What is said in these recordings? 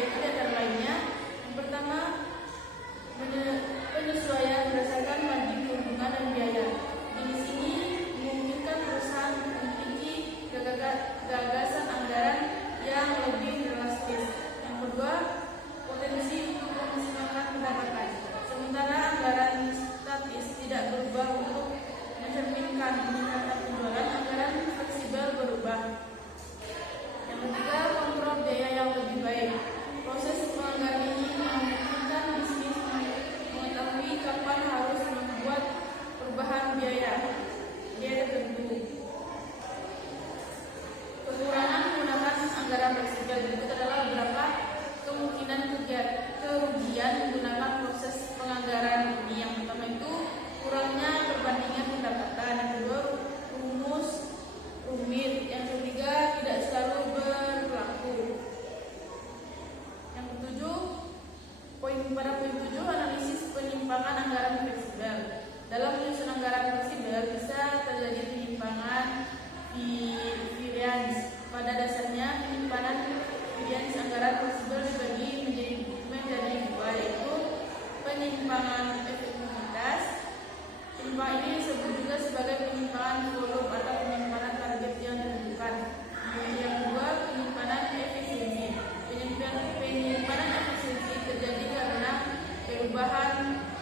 yaitu di antara lainnya yang pertama penyesuaian berdasarkan margin keuntungan dan biaya. Di sini memungkinkan perusahaan memiliki gagasan anggaran yang lebih realistis. Yang kedua, potensi untuk memaksimalkan pendapatan. Sementara anggaran statis tidak berubah untuk mencerminkan peningkatan penjualan, anggaran fleksibel berubah. Yang ketiga, kontrol biaya yang lebih baik. Proses penganggaran ini memungkinkan bisnis mengetahui kapan harus membuat perubahan biaya tertentu. Kekurangan menggunakan anggaran fleksibel berikut adalah beberapa kemungkinan kerugian menggunakan proses penganggaran ini. Yang pertama itu kurangnya perbandingan pendapatan, yang kedua rumit, yang ketiga tidak selalu berlaku. Yang ketujuh, pada poin 7 analisis penyimpangan anggaran fleksibel. Dalam penyusunan anggaran fleksibel bisa terjadi penyimpangan variance. Pada dasarnya penyimpanan variance anggaran fleksibel dibagi menjadi dua, yaitu penyimpangan efektivitas. Penyimpangan ini disebut juga sebagai penyimpangan volume atau penyimpanan target yang ditentukan. Yang kedua, penyimpanan efisiensi. Penyimpanan efisiensi terjadi karena perubahan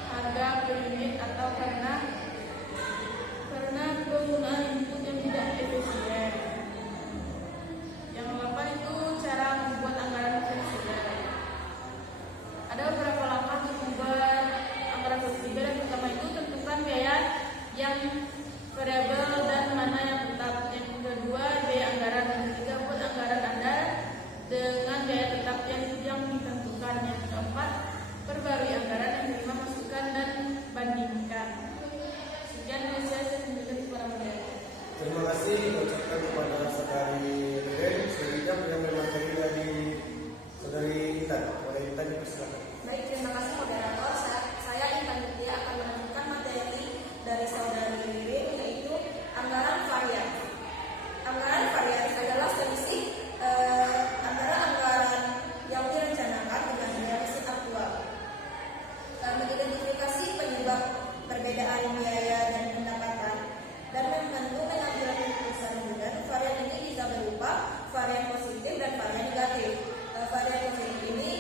harga per unit atau karena penggunaan input yang tidak efisien. Yang ke-8 itu cara membuat anggaran fleksibel. Ada beberapa langkah untuk membuat anggaran fleksibel. Yang pertama itu tentukan biaya yang variabel dan mana yang tetap. Yang kedua, biaya anggaran. Yang ketiga, buat anggaran Anda dengan biaya tetap yang ditentukan. Yang keempat, perbarui anggaran. Yang kelima, masukkan dan bandingkan. Sekian dari saya memberikan kepada moderator. Terima kasih diucapkan kepada saudari Reren. Selanjutnya pengambil materi dari saudari Intan. Boleh Intan dipersilakan. Baik, terima kasih moderator. Saya Intan Ditya akan melanjutkan materi dari saudari Reren, yaitu anggaran varian. Anggaran varian adalah selisih antara anggaran yang direncanakan dengan realisasi aktual. Mengidentifikasi penyebab perbedaan biaya dan pendapatan dan menentukan pengambilan keputusan bulan. Varian ini bisa berupa varian positif dan varian negatif. Varian positif ini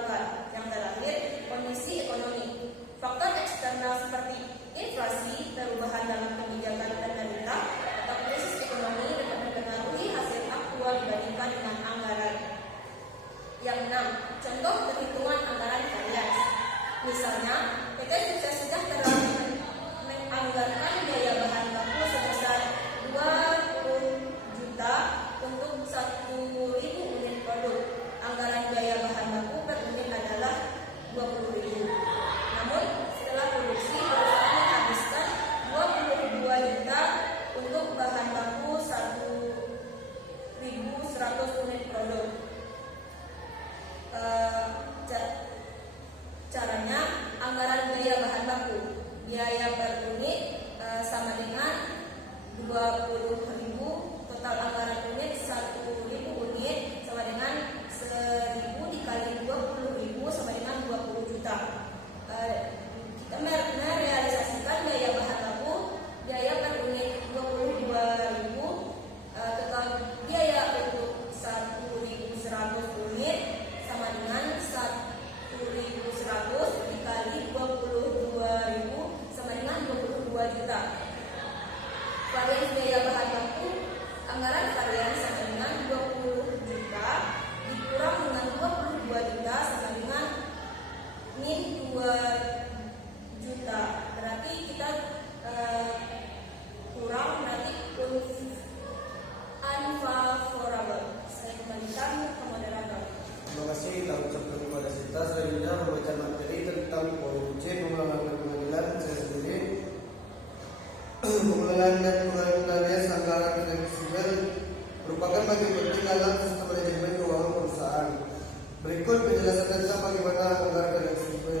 diperlukan. Yang terakhir, kondisi ekonomi. Faktor eksternal seperti inflasi, perubahan dalam kebijakan pemerintah, atau krisis ekonomi dapat mempengaruhi hasil aktual dibandingkan dengan anggaran. Yang 6. Contoh perhitungan anggaran varians. Misalnya, PT Sukses Sejahtera menganggarkan biaya bahan baku sebesar 20 juta untuk 1.000 unit produk. Anggaran biaya bahan baku per unit adalah 20.000. Namun, setelah produksi, perusahaan menghabiskan 22 juta untuk bahan baku 1.100 unit produk. Caranya, anggaran biaya bahan baku, biaya per unit sama dengan 20.000, total anggaran unit 1.000 unit sama dengan 1.000 dikali 20.000 sama dengan 20 juta. Kita merealisasikan biaya bahan baku, biaya per unit 22.000, total biaya untuk 1.100 unit sama dengan 1.100 dikali 22.000 sama dengan 22 juta. Varians biaya bahan baku, anggaran varian sama dengan 20 juta dikurang dengan 22 juta sama dengan min 2 juta. Berarti kita kurang, berarti unfavorable. Saya kembalikan ke moderator. Terima kasih kita ucapkan kepada Sita. Selanjutnya membaca materi tentang poin C, pengulangan dan pengadilan. Saya sendiri pengulangan dan pengadilan anggaran fleksibel merupakan bagian penting dalam sistem manajemen keuangan perusahaan. Berikut penjelasan tentang bagaimana anggaran fleksibel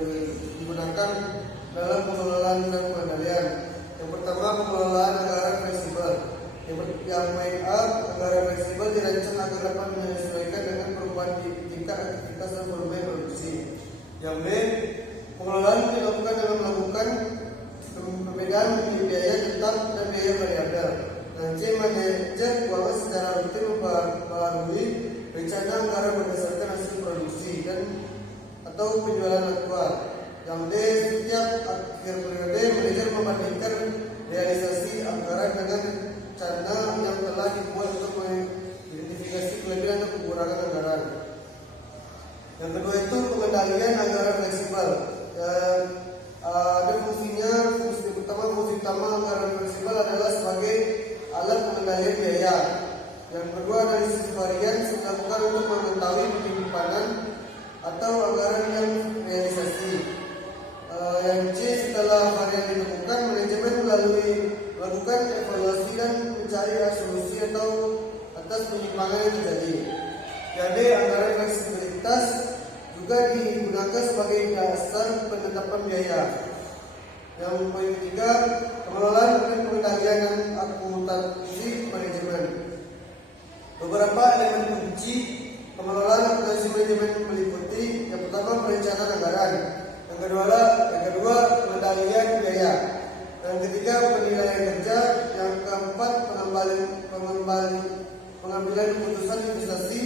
digunakan dalam pengelolaan dan pengalihan. Yang pertama, pengelolaan anggaran fleksibel. Yang main A, anggaran fleksibel dirancang agar dapat menyesuaikan dengan perubahan tingkat aktivitas dan volume produksi. Yang B, pengelolaan dilakukan dengan melakukan perbedaan biaya tetap dan biaya variabel. Dan C, manajer keuangan secara rutin memperbarui rencana anggaran berdasarkan hasil produksi dan atau penjualan aktual. Yang D, setiap akhir periode manajer membandingkan realisasi anggaran dengan rencana yang telah dibuat untuk mengidentifikasi kelebihan dan kekurangan anggaran. Yang kedua itu pengendalian anggaran fleksibel. Ada fungsinya. Fungsi utama anggaran fleksibel adalah sebagai alat pengendalian biaya. Yang kedua, analisis varian dilakukan untuk mengetahui penyimpanan atau anggaran yang realisasi. Yang C, setelah varian ditemukan, manajemen melakukan evaluasi dan mencari solusi atau atas penyimpangan yang terjadi. Jadi anggaran fleksibilitas juga digunakan sebagai dasar penetapan biaya. Yang poin ketiga, pengelolaan dan pengendalian dan akuntansi manajemen. Beberapa elemen kunci pengelolaan akuntansi manajemen meliputi: yang pertama, perencanaan anggaran. Yang kedua, pengendalian biaya. Yang ketiga, penilaian kerja. Yang keempat, pengambilan keputusan investasi.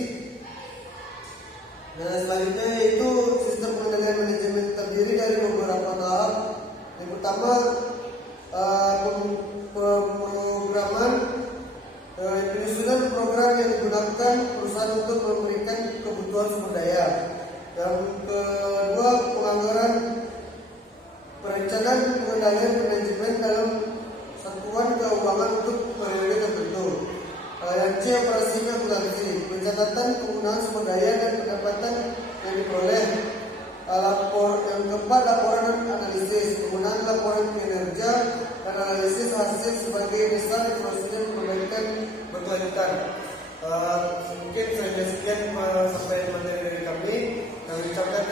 Dan selanjutnya yaitu sistem pengendalian manajemen terdiri dari beberapa tahap. Yang pertama, pemrograman, penyusunan program yang digunakan perusahaan untuk memberikan kebutuhan sumber daya. Yang kedua, penganggaran, perencanaan pengendalian manajemen dalam satuan keuangan untuk periode tertentu. Yang C, operasinya akuntansi, pencatatan penggunaan sumber daya dan pendapatan yang diperoleh. Yang keempat, laporan dan analisis, penggunaan laporan kinerja dan analisis hasil sebagai dasar informasi dan perbaikan berkelanjutan. Mungkin saya sekian sampai materi dari kami. Kami ucapkan